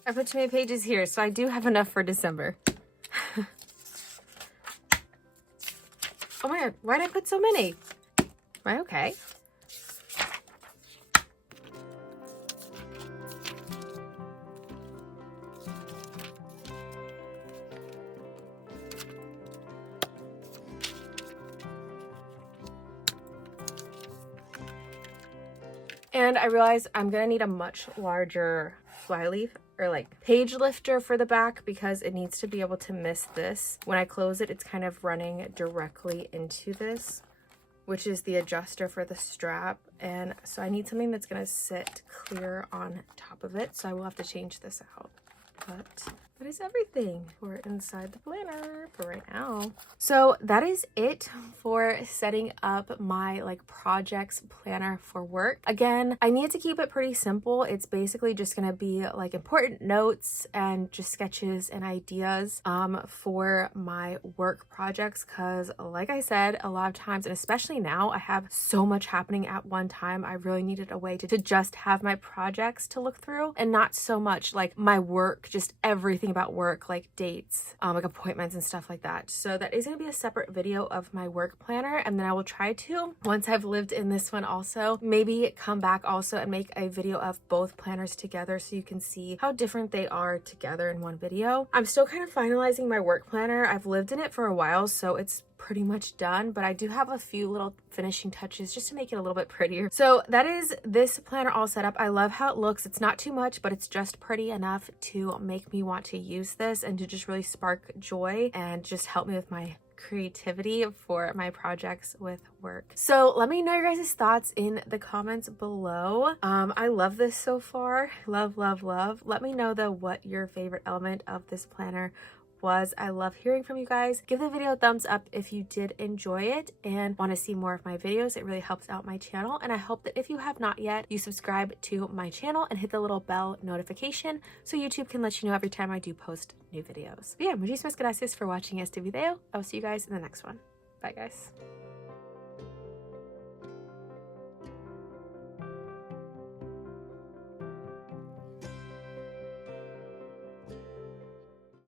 I put too many pages here, so I do have enough for December. Oh my god, why did I put so many? Am I okay? And I realized I'm gonna need a much larger flyleaf or like page lifter for the back because it needs to be able to miss this. When I close it, it's kind of running directly into this, which is the adjuster for the strap. And so I need something that's gonna sit clear on top of it. So I will have to change this out. But that is everything for inside the planner for right now. So that is it for setting up my like projects planner for work. Again, I need to keep it pretty simple. It's basically just gonna be like important notes and just sketches and ideas for my work projects, because like I said, a lot of times, and especially now, I have so much happening at one time. I really needed a way to just have my projects to look through and not so much like my work, just everything about work, like dates, like appointments and stuff like that. So that is going to be a separate video of my work planner, and then I will try to, once I've lived in this one also, maybe come back also and make a video of both planners together so you can see how different they are together in one video. I'm still kind of finalizing my work planner. I've lived in it for a while, so it's pretty much done, but I do have a few little finishing touches just to make it a little bit prettier. So that is this planner all set up. I love how it looks. It's not too much, but it's just pretty enough to make me want to use this and to just really spark joy and just help me with my creativity for my projects with work. So let me know your guys' thoughts in the comments below. I love this so far. Love, love, love. Let me know though what your favorite element of this planner was. I love hearing from you guys. Give the video a thumbs up if you did enjoy it and want to see more of my videos. It really helps out my channel, and I hope that if you have not yet, you subscribe to my channel and hit the little bell notification so YouTube can let you know every time I do post new videos. But yeah, muchísimas gracias for watching este video. I will see you guys in the next one. Bye guys.